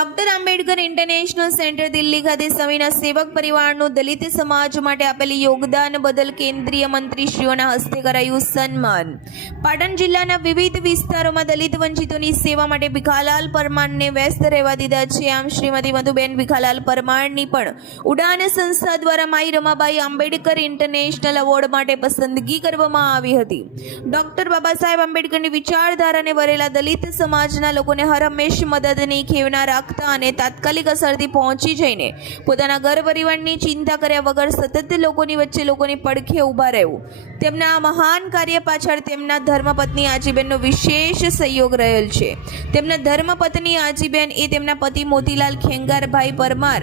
Doctor Ambedkar international centre Delhi ખાતે સંવિના સેવક પરિવારનું દલિત સમાજ માટે આપેલી યોગદાન બદલ કેન્દ્રીય મંત્રીશ્રીઓના હસ્તે કરાયું સન્માન. પાટણ જિલ્લાના વિવિધ વિસ્તારોમાં દલિત વંચિતોની સેવા માટે ભીખાલાલ પરમારને વ્યસ્ત રહેવા દીધા છે. આમ શ્રીમતી મધુબેન ભીખાલાલ પરમારની પણ ઉડાન સંસ્થા દ્વારા માઈ રમાબાઈ આંબેડકર ઇન્ટરનેશનલ એવોર્ડ માટે પસંદગી કરવામાં આવી હતી. ડોક્ટર બાબા સાહેબ આંબેડકરની વિચારધારાને વરેલા દલિત સમાજના લોકોને હર હંમેશ મદદની ખેવના રાખતા અને તાત્કાલિક અસરથી પહોંચી જઈને પોતાના ઘર પરિવારની ચિંતા કર્યા વગર સતત લોકોની વચ્ચે લોકોની પડખે ઊભા રહેવું. તેમના આ મહાન કાર્ય પાછળ તેમના ધર્મપત્ની આજીબેનનો વિશેષ સહયોગ રહેલ છે. તેમના ધર્મપત્ની આજીબેન એ તેમના પતિ મોતીલાલ ખેંગારભાઈ પરમાર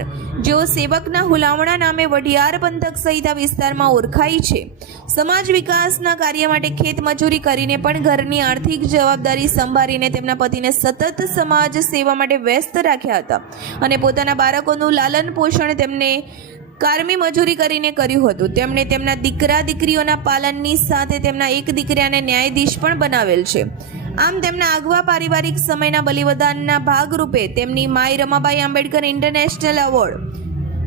જેઓ સેવકના હુલામણા નામે વઢિયાર પંથક સહિત આ વિસ્તારમાં ઓળખાય છે. સમાજ વિકાસના કાર્ય માટે ખેત મજૂરી કરીને પણ ઘરની આર્થિક જવાબદારી સંભાળીને તેમના પતિને સતત સમાજ સેવા માટે વ્યસ્ત રાખ્યા હતા અને પોતાના બાળકોનું લાલન પોષણ તેમને કારમી મજૂરી કરીને કર્યું હતું. તેમણે તેમના દીકરા દીકરીઓના પાલનની સાથે તેમના એક દીકરાને ન્યાયાધીશ પણ બનાવેલ છે. આમ તેમના આગવા પારિવારિક સમયના બલિદાનના ભાગરૂપે તેમની માઈ રમાબાઈ આંબેડકર ઇન્ટરનેશનલ એવોર્ડ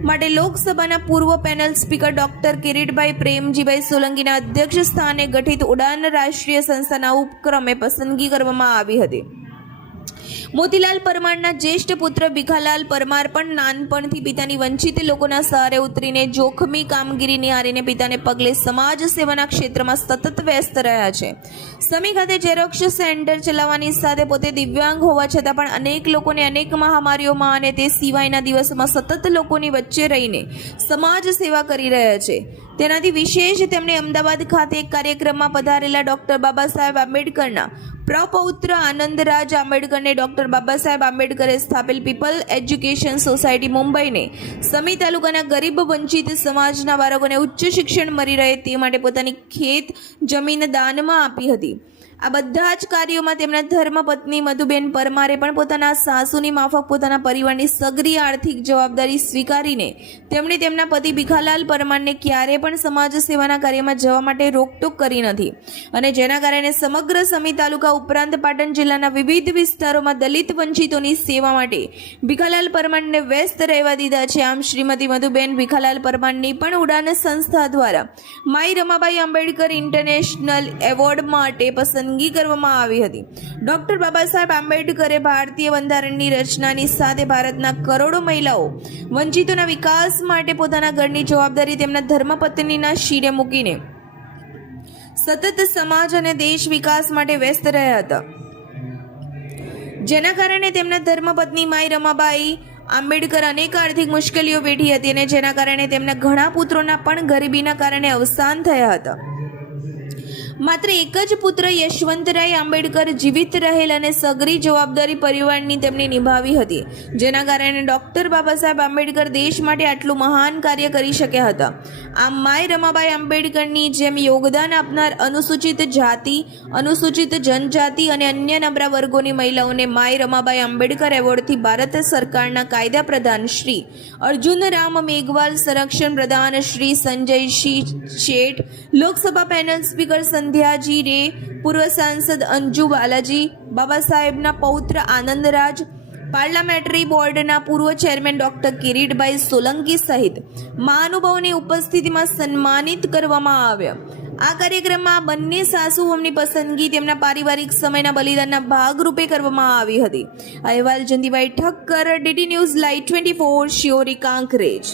માટે લોકસભાના પૂર્વ panel speaker doctor Kiritbhai Premjibhai સોલંકીના અધ્યક્ષ સ્થાને ગઠિત ઉડાન રાષ્ટ્રીય સંસ્થાના ઉપક્રમે પસંદગી કરવામાં આવી હતી. મોતીલાલ પરમારના જ્યેષ્ઠ પુત્ર ભીખાલાલ પરમાર પણ નાનપણથી પિતાની વંચિત લોકોના સહારે ઉતરીને જોખમી કામગીરી નિહાળીને પિતાને પગલે સમાજ સેવાના ક્ષેત્રમાં સતત વ્યસ્ત રહ્યા છે. સમી ખાતે ઝેરોક્ષ સેન્ટર ચલાવવાની સાથે પોતે દિવ્યાંગ હોવા છતાં પણ અનેક લોકોને અનેક મહામારીઓમાં અને તે સિવાયના દિવસોમાં સતત લોકોની વચ્ચે રહીને સમાજ સેવા કરી રહ્યા છે. તેનાથી વિશેષ તેમણે અમદાવાદ ખાતે એક કાર્યક્રમમાં પધારેલા doctor Baba Saheb આંબેડકરના પ્રપૌત્ર આનંદરાજ આંબેડકરને doctor Baba Saheb આંબેડકરે સ્થાપેલ people education society મુંબઈને સમી તાલુકાના ગરીબ વંચિત સમાજના બાળકોને ઉચ્ચ શિક્ષણ મળી રહે તે માટે પોતાની ખેત જમીન દાનમાં આપી હતી. આ બધા જ કાર્યોમાં તેમના ધર્મપત્ની મધુબેન પરમારે પણ પોતાના સાસુની માફક પોતાના પરિવારની સઘળી આર્થિક જવાબદારી સ્વીકારીને તેમણે તેમના પતિ ભીખાલાલ પરમારને ક્યારે પણ સમાજ સેવાના કાર્યમાં જવા માટે રોકટોક કરી નથી અને જેના કારણે સમગ્ર સમી તાલુકા ઉપરાંત પાટણ જિલ્લાના વિવિધ વિસ્તારોમાં દલિત વંચિતોની સેવા માટે ભીખાલાલ પરમારને વ્યસ્ત રહેવા દીધા છે. આમ શ્રીમતી મધુબેન ભીખાલાલ પરમારની પણ ઉડાન સંસ્થા દ્વારા માઈ રમાબાઈ આંબેડકર ઇન્ટરનેશનલ એવોર્ડ માટે પસંદગી કરવામાં આવી હતી. ડોક્ટર બાબા સાહેબ આંબેડકરે ભારતીય બંધારણની રચનાની સાથે ભારતના કરોડો મહિલાઓ વંચિતોના વિકાસ માટે પોતાના ઘરની જવાબદારી તેમના ધર્મપત્નીના શિરે મૂકીને સતત સમાજ અને દેશ વિકાસ માટે વ્યસ્ત રહ્યા હતા. જેના કારણે તેમના ધર્મપત્ની માઈ રમાબાઈ આંબેડકર અનેક આર્થિક મુશ્કેલીઓ વેઠી હતી અને જેના કારણે તેમના ઘણા પુત્રોના પણ ગરીબીના કારણે અવસાન થયા હતા. માત્ર એક જ પુત્ર યશવંતરાય આંબેડકર જીવિત રહેલ અને સઘળી જવાબદારી પરિવારની તેમણે નિભાવી હતી. જેના કારણે ડોક્ટર બાબા સાહેબ આંબેડકર દેશ માટે આટલું મહાન કાર્ય કરી શક્યા હતા. આમ માઈ રમાબાઈ આંબેડકરની જેમ યોગદાન આપનાર અનુસૂચિત જાતિ, અનુસૂચિત જનજાતિ અને અન્ય નબળા વર્ગોની મહિલાઓને માઈ રમાબાઈ આંબેડકર એવોર્ડથી ભારત સરકારના કાયદા પ્રધાન શ્રી અર્જુન રામ મેઘવાલ, સંરક્ષણ પ્રધાન શ્રી સંજયસિંહ શેઠ, લોકસભા પેનલ સ્પીકર સંધ્યાજી રે, પૂર્વ સાંસદ અંજુ બાલાજી, બાબા સાહેબના પૌત્ર આનંદરાજ, પાર્લામેન્ટરી બોર્ડના પૂર્વ ચેરમેન ડોક્ટર કિરીટભાઈ સોલંકી સહિત મહાનુભાવોની ઉપસ્થિતિમાં સન્માનિત કરવામાં આવ્યા. આ કાર્યક્રમમાં બંને સાસુઓની પસંદગી તેમના પારિવારિક સમયના બલિદાનના ભાગરૂપે કરવામાં આવી હતી. અહેવાલ Jayantibhai Thakkar, DD news live 24, Shiyori Kankrej.